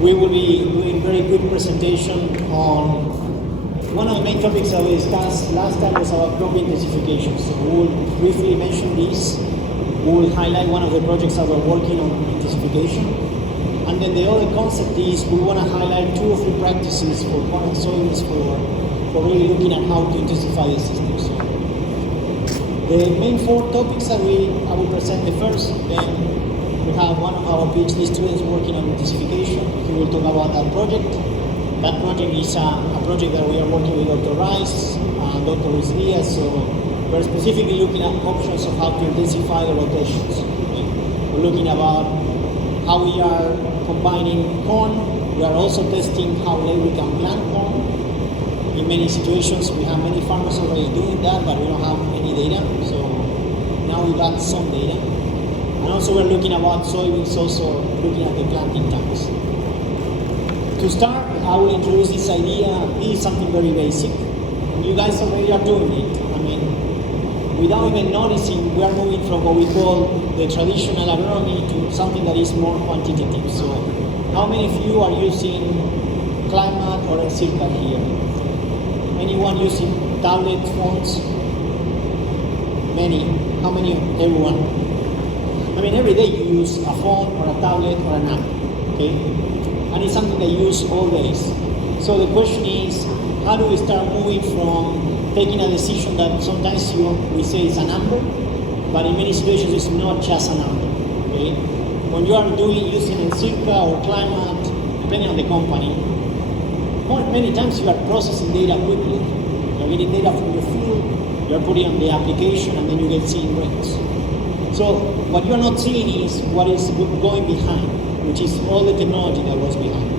We will be doing a very quick presentation on one of the main topics that we discussed last time was about crop intensification. So we will briefly mention this. We will highlight one of the projects that we're working on intensification. And then the other concept is we want to highlight 2 or 3 practices for corn and soybeans for really looking at how to intensify the systems. The main 4 topics that I will present the first, then we have one of our Ph.D. students working on intensification. He will talk about that project. That project is a project that we are working with Dr. Rice and Dr. Luis Diaz. So we're specifically looking at options of how to intensify the rotations. Okay? We're looking about how we are combining corn. We are also testing how late we can plant corn. In many situations, we have many farmers already doing that, but we don't have any data. So now we got some data. And also we're looking about soybeans, also looking at the planting times. To start, I will introduce this idea. This is something very basic. You guys already are doing it. I mean, without even noticing, we are moving from what we call the traditional agronomy to something that is more quantitative. So how many of you are using Climate or Encirca here? Anyone using tablet phones? Many. How many? Everyone. I mean, every day you use a phone or a tablet or an app, okay? And it's something that you use all days. So the question is, how do we start moving from taking a decision that sometimes we say is a number, but in many situations it's not just a number, okay? When you are using Encirca or Climate, depending on the company, many times you are processing data quickly. You're getting data from your field, you're putting on the application, and then you get seeing rates. So what you're not seeing is what is going behind, which is all the technology that was behind.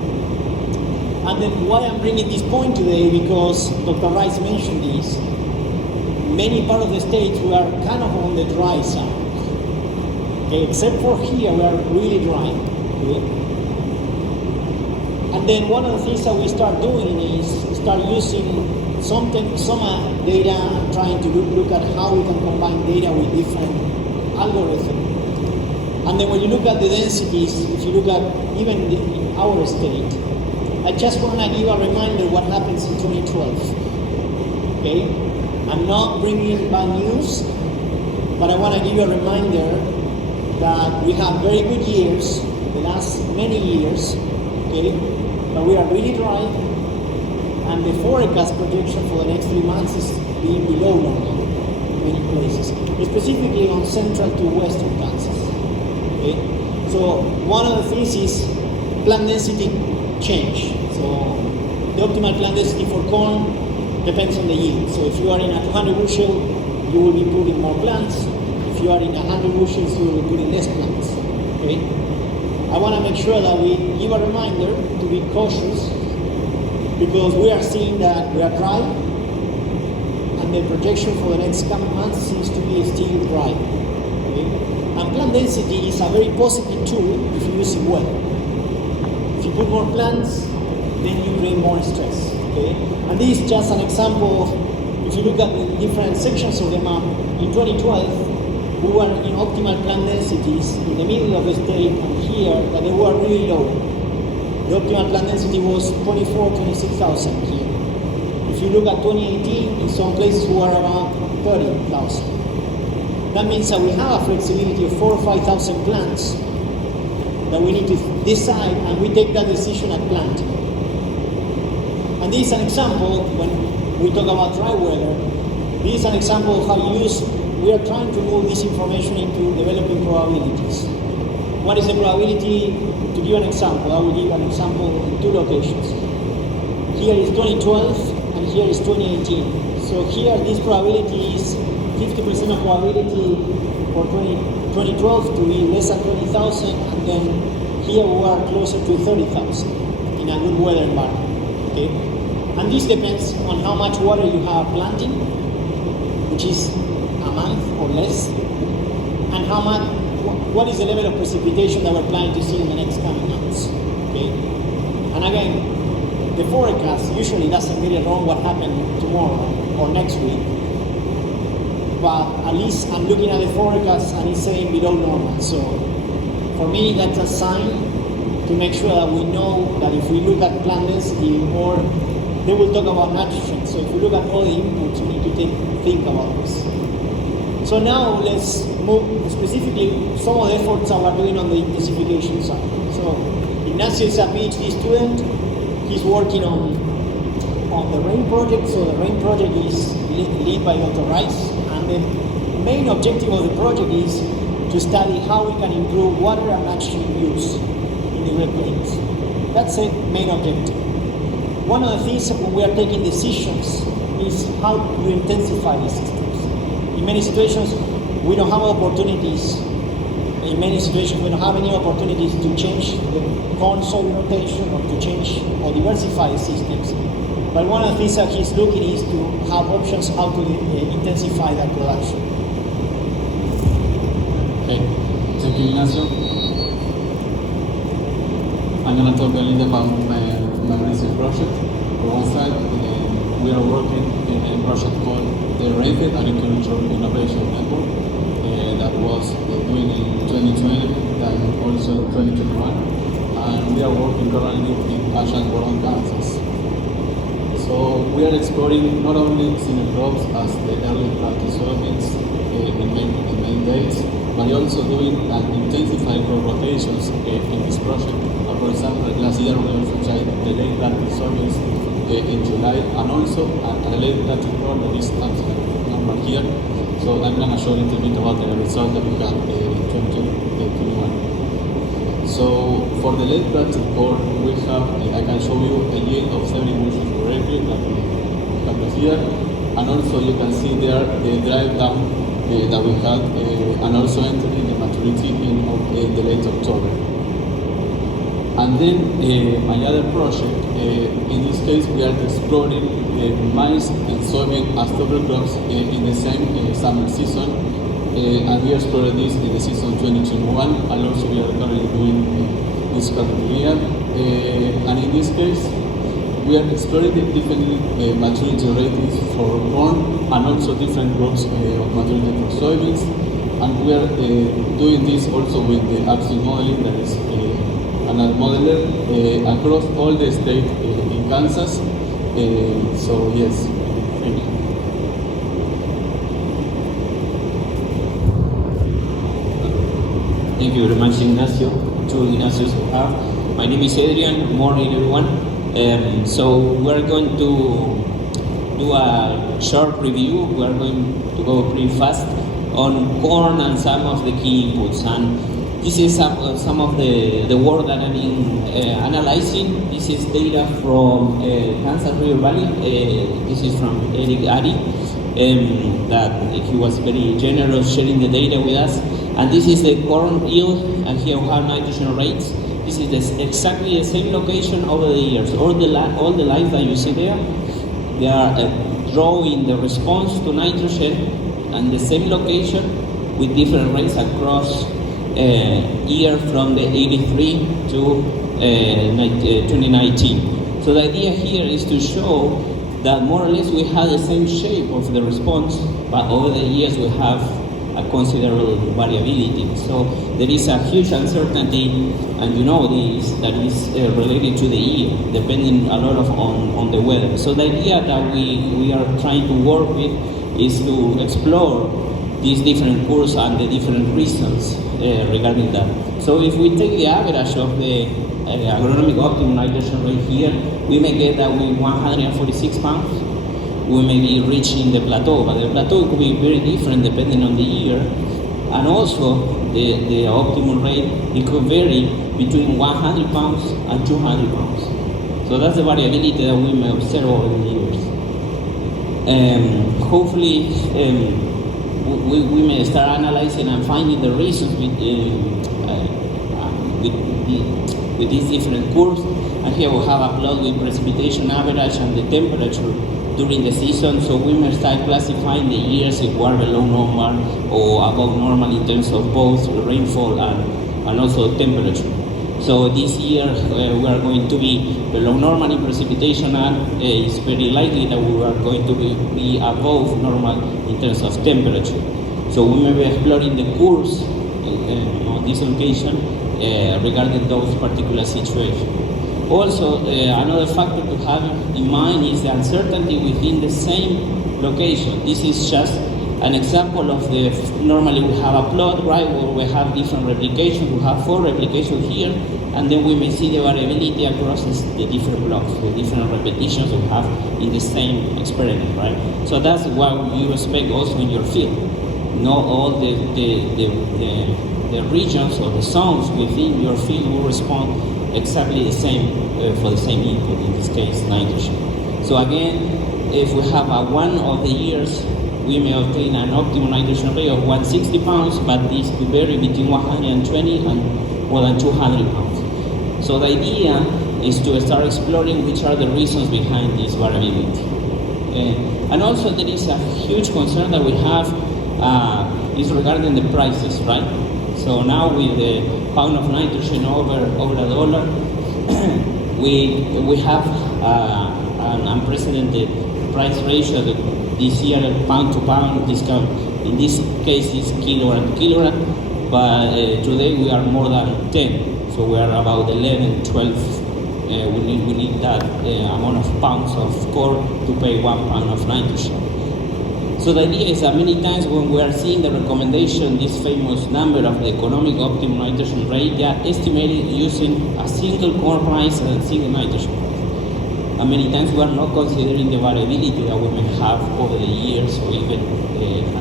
And then why I'm bringing this point today, because Dr. Rice mentioned this, many parts of the states we are kind of on the dry side. Okay, except for here, we are really dry. Okay? And then one of the things that we start doing is start using some data and trying to look at how we can combine data with different algorithm. And then when you look at the densities, if you look at even in our state, I just want to give a reminder what happens in 2012. Okay? I'm not bringing bad news, but I want to give you a reminder that we have very good years, the last many years, okay? But we are really dry, and the forecast projection for the next 3 months is being below normal in many places, specifically on central to western Kansas. Okay? So one of the things is plant density change. So the optimal plant density for corn depends on the yield. So if you are in a 200 bushel, you will be putting more plants. If you are in 100 bushels, you will be putting less plants. Okay? I want to make sure that we give a reminder to be cautious, because we are seeing that we are dry, and the projection for the next coming months seems to be still dry. Okay? And plant density is a very positive tool if you use it well. If you put more plants, then you create more stress. Okay? And this is just an example of, if you look at the different sections of the map, in 2012, we were in optimal plant densities in the middle of the state and here, that they were really low. The optimal plant density was 26,000 here. If you look at 2018, in some places we were around 30,000. That means that we have a flexibility of 4,000 or 5,000 plants that we need to decide, and we take that decision at planting. And this is an example, when we talk about dry weather, this is an example of how we are trying to move this information into developing probabilities. What is the probability? To give an example, I will give an example in 2 locations. Here is 2012 and here is 2018. So here this probability is 50% of probability for 2012 to be less than 20,000, and then here we are closer to 30,000 in a good weather environment. Okay? And this depends on how much water you have planting, which is a month or less, and what is the level of precipitation that we're planning to see in the next coming months. Okay? And again, the forecast usually doesn't get it wrong what happened tomorrow or next week. But at least I'm looking at the forecast and it's saying below normal. So for me, that's a sign to to make sure that we know that if we look at plant density, or they will talk about nitrogen. So if we look at all the inputs, we need to think about this. So now let's move specifically some of the efforts that we're doing on the intensification side. So Ignacio is a Ph.D. student. He's working on the RAIN project. So the RAIN project is led by Dr. Rice, and the main objective of the project is to study how we can improve water and nitrogen use in the Great Plains. That's the main objective. One of the things when we are taking decisions is how to intensify the systems. In many situations, we don't have opportunities. In many situations, we don't have any opportunities to change the corn soil rotation or to change or diversify the systems. But one of the things that he's looking is to have options how to intensify that production. Okay, thank you, Ignacio. I'm going to talk a little about my recent project. On one side, we are working in a project called the Rated Agricultural Innovation Network that was doing in 2020 and also 2021. And we are working currently in Correndo, Kansas. So we are exploring not only single crops as the early planted soybeans in main days, but also doing intensified crop rotations in this project. For example, last year we also tried the late planted soybeans in July, and also a late planted crop that is number here. So I'm going to show a little bit about the result that we got in 2021. So for the late planted corn, we have, I can show you a yield of 70 bushels per acre that we have here, and also you can see there the drive down that we had, and also entering the maturity in the late October. And then my other project, in this case we are exploring maize and soybean as cover crops in the same summer season. And we explored this in the season 2021, and also we are currently doing this current year. And in this case, we are exploring the different maturity ratings for corn and also different groups of maturity for soybeans. And we are doing this also with the absolute modeling, that is another modeler across all the state in Kansas. So yes, thank you. Thank you very much, Ignacio. Two Ignacios we have. My name is Adrian. Good morning, everyone. So we're going to do a short review. We're going to go pretty fast on corn and some of the key inputs. And this is some of the work that I've been analyzing. This is data from Kansas River Valley. This is from Eric Addy, that he was very generous sharing the data with us. And this is the corn yield, and here we have nitrogen rates. This is exactly the same location over the years. All the lines that you see there, they are drawing the response to nitrogen, and the same location with different rates across year from the 83 to 2019. So the idea here is to show that more or less we have the same shape of the response, but over the years we have a considerable variability. So there is a huge uncertainty, and you know this, that is related to the year, depending a lot on the weather. So the idea that we are trying to work with is to explore these different curves and the different reasons regarding that. So if we take the average of the agronomic optimum nitrogen rate here, we may get that with 146 pounds. We may be reaching the plateau, but the plateau could be very different depending on the year. And also, the optimal rate, it could vary between 100 pounds and 200 pounds. So that's the variability that we may observe over the years. Hopefully, we may start analyzing and finding the reasons with these different curves. And here we have a plot with precipitation average and the temperature during the season, so we may start classifying the years if we are below normal or above normal in terms of both rainfall and also temperature. So this year we are going to be below normal in precipitation, and it's very likely that we are going to be above normal in terms of temperature. So we may be exploring the curves on this occasion regarding those particular situations. Also, another factor to have in mind is the uncertainty within the same location. This is just an example of normally we have a plot, right, where we have different replications. We have 4 replications here, and then we may see the variability across the different blocks, the different repetitions we have in the same experiment, right? So that's what you expect also in your field. Not all the regions or the zones within your field will respond exactly the same for the same input, in this case nitrogen. So again, if we have one of the years, we may obtain an optimal nitrogen rate of 160 pounds, but this could vary between 120 and more than 200 pounds. So the idea is to start exploring which are the reasons behind this variability. And also there is a huge concern that we have is regarding the prices, right? So now with the pound of nitrogen over $1, we have an unprecedented price ratio that this year pound to pound discount. In this case it's kilogram to kilogram, but today we are more than 10. So we are about 11, 12. We need that amount of pounds of corn to pay 1 pound of nitrogen. So the idea is that many times when we are seeing the recommendation, this famous number of the economic optimum nitrogen rate, they are estimated using a single corn price and a single nitrogen price. And many times we are not considering the variability that we may have over the years or even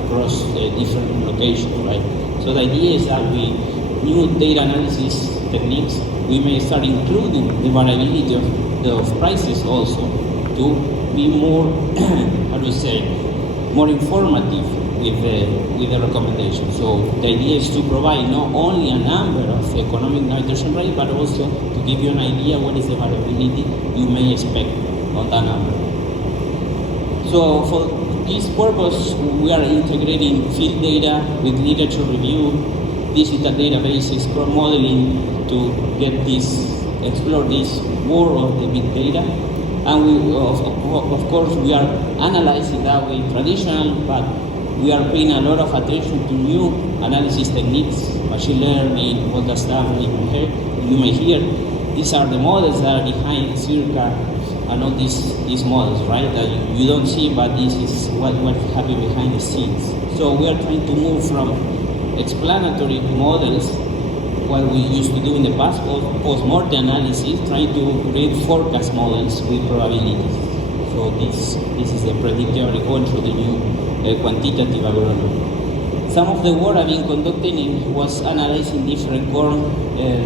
across different locations, right? So the idea is that we new data analysis techniques, we may start including the variability of prices also to be more, how do you say, more informative with the recommendation. So the idea is to provide not only a number of economic nitrogen rate, but also to give you an idea what is the variability you may expect on that number. So for this purpose, we are integrating field data with literature review, digital databases, crop modeling to get explore this world of the big data. And we, of course, we are analyzing that with traditional, but we are paying a lot of attention to new analysis techniques, machine learning, all that stuff you may hear. These are the models that are behind Circa and all these models, right? That you don't see, but this is what happened behind the scenes. So we are trying to move from explanatory models, what we used to do in the past, post-mortem analysis, trying to create forecast models with probabilities. So this is the predictive agriculture, the new quantitative agronomy. Some of the work I've been conducting was analyzing different corn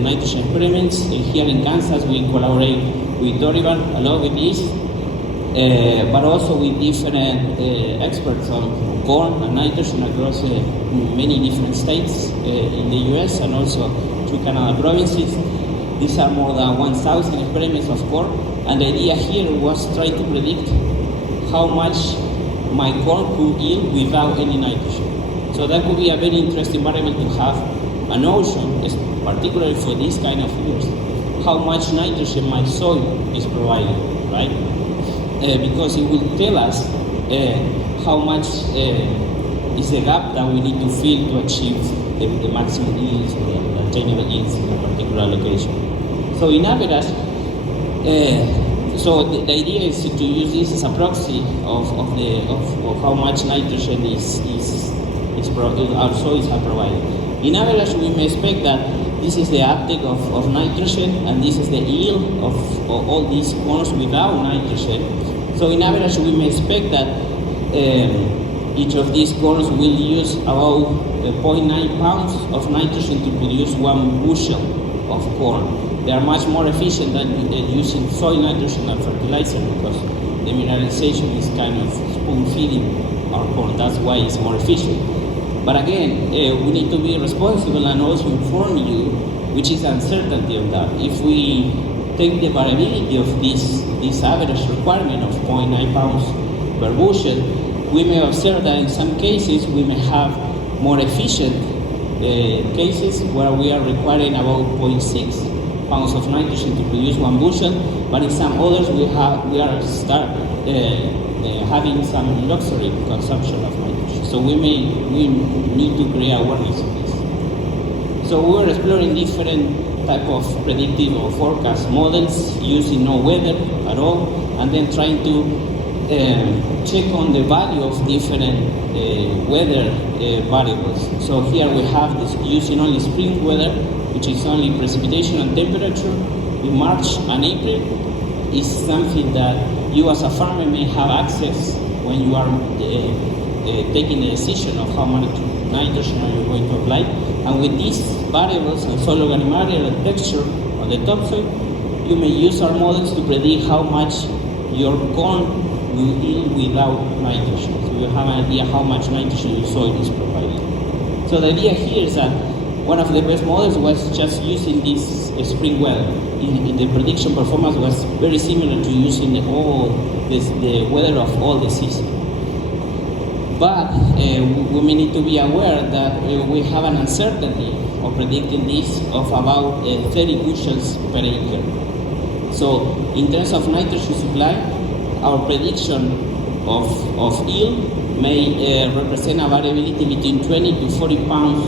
nitrogen experiments. Here in Kansas, we collaborate with Dorival a lot with this, but also with different experts on corn and nitrogen across many different states in the US and also 2 Canada provinces. These are more than 1,000 experiments of corn, and the idea here was try to predict how much my corn could yield without any nitrogen. So that could be a very interesting variable to have a notion, particularly for this kind of years, how much nitrogen my soil is providing, right? Because it will tell us how much is the gap that we need to fill to achieve the maximum yields or the attainable yields in a particular location. So in average, so the idea is to use this as a proxy of how much nitrogen our soils are providing. In average, we may expect that this is the uptake of nitrogen and this is the yield of all these corns without nitrogen. So in average, we may expect that each of these corns will use about 0.9 pounds of nitrogen to produce 1 bushel of corn. They are much more efficient than using soil nitrogen and fertilizer because the mineralization is kind of spoon feeding our corn. That's why it's more efficient. But again, we need to be responsible and also inform you which is the uncertainty of that. If we take the variability of this average requirement of 0.9 pounds per bushel, we may observe that in some cases we may have more efficient cases where we are requiring about 0.6 pounds of nitrogen to produce 1 bushel, but in some others we are having some luxury consumption of nitrogen. So we need to create awareness of this. So we are exploring different type of predictive or forecast models using no weather at all, and then trying to check on the value of different weather variables. So here we have this using only spring weather, which is only precipitation and temperature in March and April, is something that you as a farmer may have access when you are taking the decision of how much nitrogen are you going to apply. And with these variables and soil organic matter and texture on the topsoil, you may use our models to predict how much your corn will yield without nitrogen. So you have an idea how much nitrogen your soil is providing. So the idea here is that one of the best models was just using this spring weather. In the prediction performance was very similar to using the weather of all the season. But we may need to be aware that we have an uncertainty of predicting this of about 30 bushels per acre. So in terms of nitrogen supply, our prediction of yield may represent a variability between 20 to 40 pounds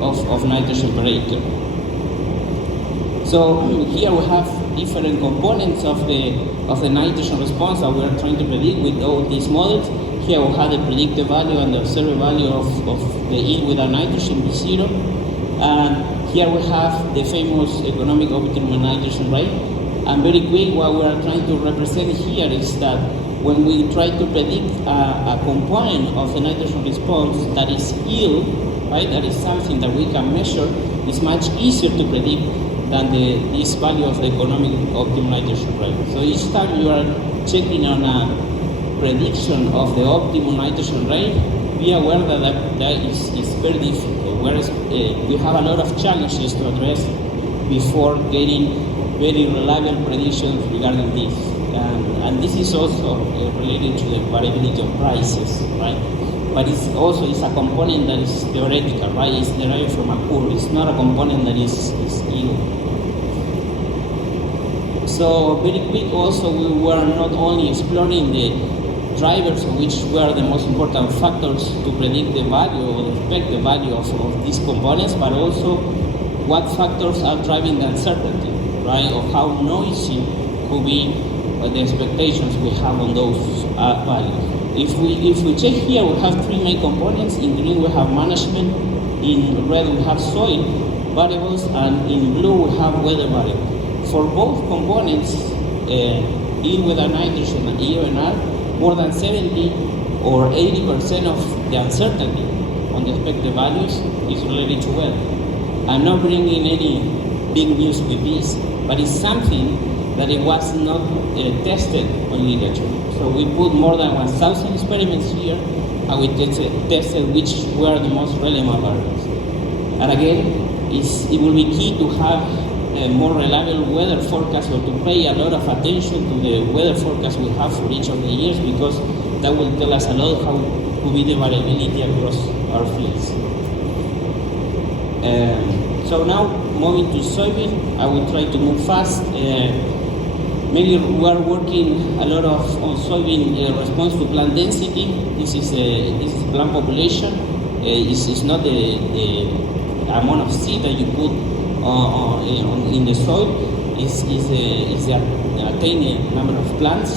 of nitrogen per acre. So here we have different components of the nitrogen response that we are trying to predict with all these models. Here we have the predicted value and the observed value of the yield without nitrogen, B0. And here we have the famous economic optimum nitrogen rate. And very quick, what we are trying to represent here is that when we try to predict a component of the nitrogen response that is yield, right, that is something that we can measure, it's much easier to predict than this value of the economic optimum nitrogen rate. So each time you are checking on a prediction of the optimum nitrogen rate, be aware that is very difficult, whereas we have a lot of challenges to address before getting very reliable predictions regarding this. And this is also related to the variability of prices, right? But it's a component that is theoretical, right? It's derived from a curve. It's not a component that is yield. So very quick also, we were not only exploring the drivers, which were the most important factors to predict the value or expect the value of these components, but also what factors are driving the uncertainty, right? Of how noisy could be the expectations we have on those values. If we check here, we have three main components. In green we have management, in red we have soil variables, and in blue we have weather variables. For both components, yield without nitrogen and EONR, more than 70 or 80% of the uncertainty on the expected values is related to weather. I'm not bringing any big news with this, but it's something that it was not tested on literature. So we put more than 1,000 experiments here, and we tested which were the most relevant variables. And again, it will be key to have a more reliable weather forecast, or to pay a lot of attention to the weather forecast we have for each of the years, because that will tell us a lot how to be the variability across our fields. So now, moving to soybean, I will try to move fast. Maybe we are working a lot on soybean response to plant density. This is plant population. It's not the amount of seed that you put in the soil. It's the attained number of plants.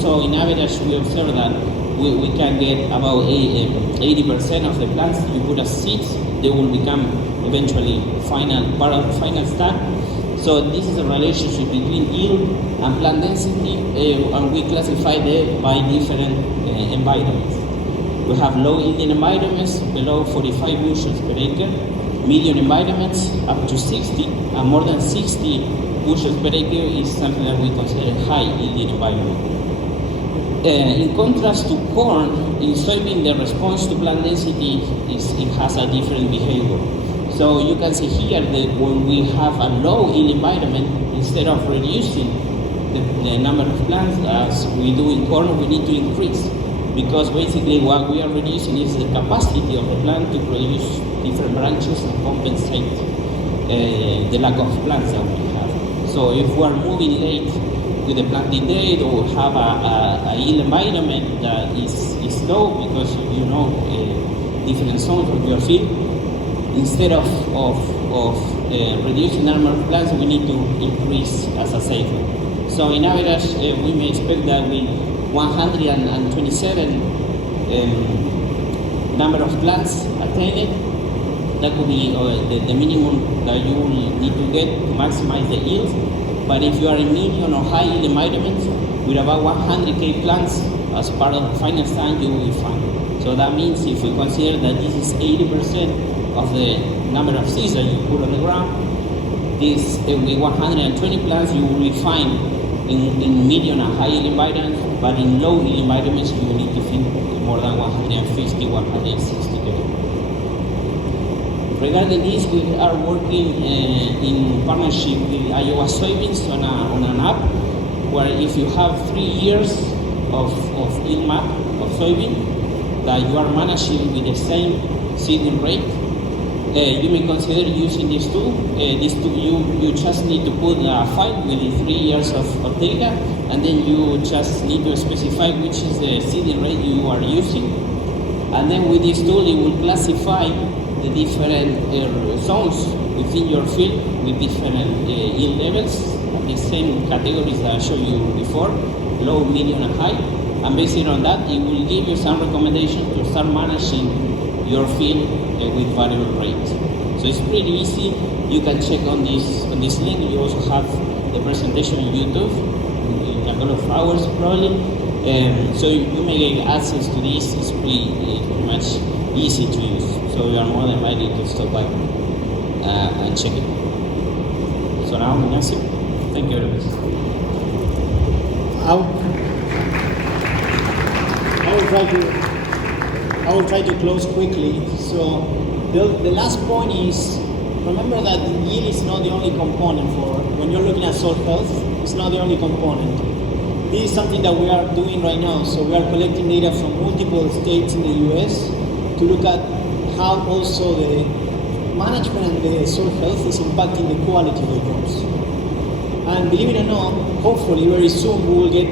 So in average, we observe that we can get about 80% of the plants you put as seeds, they will become eventually part of the final stack. So this is a relationship between yield and plant density, and we classify them by different environments. We have low yielding environments below 45 bushels per acre, medium environments up to 60, and more than 60 bushels per acre is something that we consider high yielding environment. In contrast to corn, in soybean the response to plant density it has a different behavior. So you can see here that when we have a low yield environment, instead of reducing the number of plants as we do in corn, we need to increase, because basically what we are reducing is the capacity of the plant to produce different branches and compensate the lack of plants that we have. So if we are moving late with the planting date, or have a yield environment that is low because different zones of your field, instead of reduce the number of plants, we need to increase as a cycle. So in average, we may expect that with 127 number of plants attained, that could be the minimum that you will need to get to maximize the yield. But if you are in medium or high yield environments, with about 100K plants as part of the final stand, you will be fine. So that means if you consider that this is 80% of the number of seeds that you put on the ground, this with 120 plants you will be fine in medium and high yield environments, but in low yield environments you will need to think more than 150, 160K. Regarding this, we are working in partnership with Iowa Soybeans on an app where if you have 3 years of yield map of soybean that you are managing with the same seeding rate, you may consider using this tool. This tool, you just need to put a file with the 3 years of data, and then you just need to specify which is the seeding rate you are using. And then with this tool, it will classify the different zones within your field with different yield levels, the same categories that I showed you before, low, medium, and high. And based on that, it will give you some recommendations to start managing your field with variable rates. So it's pretty easy. You can check on this link. You also have the presentation on YouTube in a couple of hours probably. So you may get access to this. It's pretty much easy to use. So you are more than likely to stop by and check it. So now, Ignacio, thank you very much. I will try to close quickly. So the last point is, remember that the yield is not the only component for, when you're looking at soil health, it's not the only component. This is something that we are doing right now. So we are collecting data from multiple states in the US to look at how also the management and the soil health is impacting the quality of the crops. And believe it or not, hopefully very soon we will get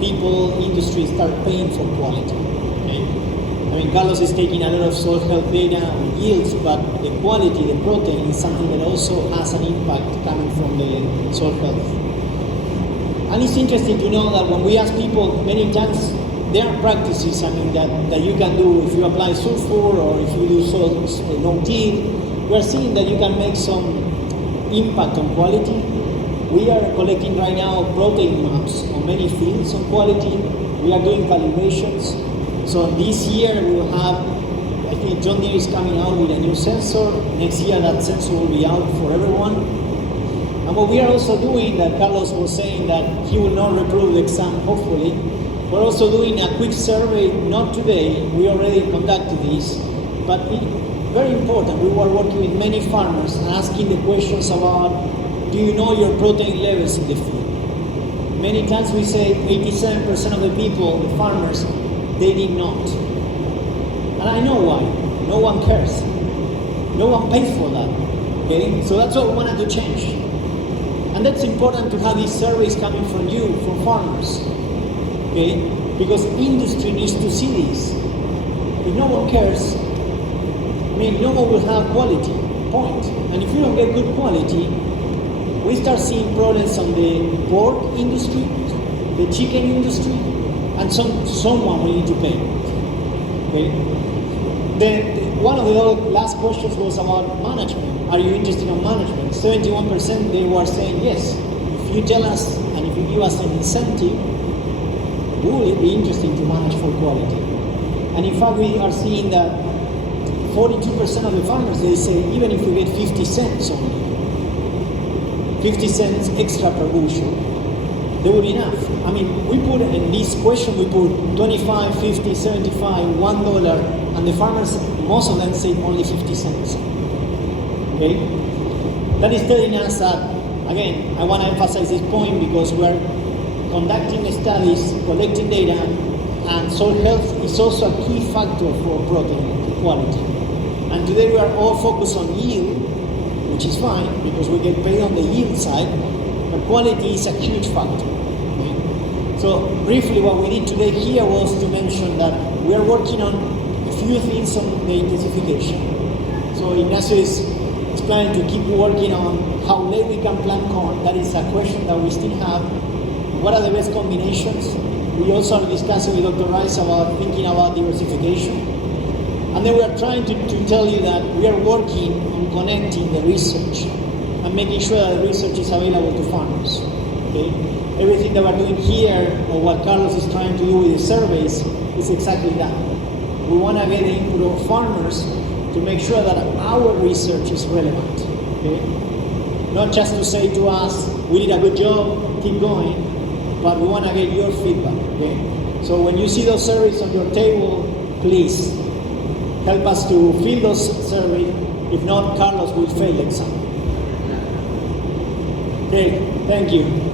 people, industry start paying for quality. Okay? I mean, Carlos is taking a lot of soil health data on yields, but the quality, the protein is something that also has an impact coming from the soil health. And it's interesting to know that when we ask people, many times there are practices, I mean, that you can do if you apply sulfur or if you do soil no-till. We're seeing that you can make some impact on quality. We are collecting right now protein maps on many fields on quality. We are doing calibrations. So this year we will have, I think John Deere is coming out with a new sensor. Next year that sensor will be out for everyone. And what we are also doing, that Carlos was saying that he will not reprove the exam, hopefully. We're also doing a quick survey, not today, we already conducted this, but very important, we were working with many farmers and asking the questions about, do you know your protein levels in the field? Many times we say 87% of the people, the farmers, they did not. And I know why. No one cares. No one pays for that. Okay? So that's what we wanted to change. And that's important to have these surveys coming from you, from farmers. Okay? Because industry needs to see this. If no one cares, I mean, no one will have quality. Point. And if you don't get good quality, we start seeing problems on the pork industry, the chicken industry, and someone will need to pay. Okay? One of the last questions was about management. Are you interested in management? 71% they were saying yes. If you tell us and if you give us an incentive, we will be interested to manage for quality. And in fact, we are seeing that 42% of the farmers, they say even if you get 50 cents only, 50 cents extra per bushel, they would be enough. I mean, we put in this question, we put 25, 50, 75, $1, and the farmers, most of them say only 50 cents. Okay? That is telling us that, again, I want to emphasize this point because we are conducting studies, collecting data, and soil health is also a key factor for protein quality. And today we are all focused on yield, which is fine because we get paid on the yield side, but quality is a huge factor. Okay? So briefly what we did today here was to mention that we are working on a few things on the intensification. So Ignacio is planning to keep working on how late we can plant corn. That is a question that we still have. What are the best combinations? We also are discussing with Dr. Rice about thinking about diversification. And then we are trying to tell you that we are working on connecting the research and making sure that the research is available to farmers. Okay? Everything that we're doing here, or what Carlos is trying to do with the surveys, is exactly that. We want to get the input of farmers to make sure that our research is relevant. Okay? Not just to say to us, we did a good job, keep going, but we want to get your feedback. Okay? So when you see those surveys on your table, please help us to fill those surveys. If not, Carlos will fail the exam. Okay, thank you.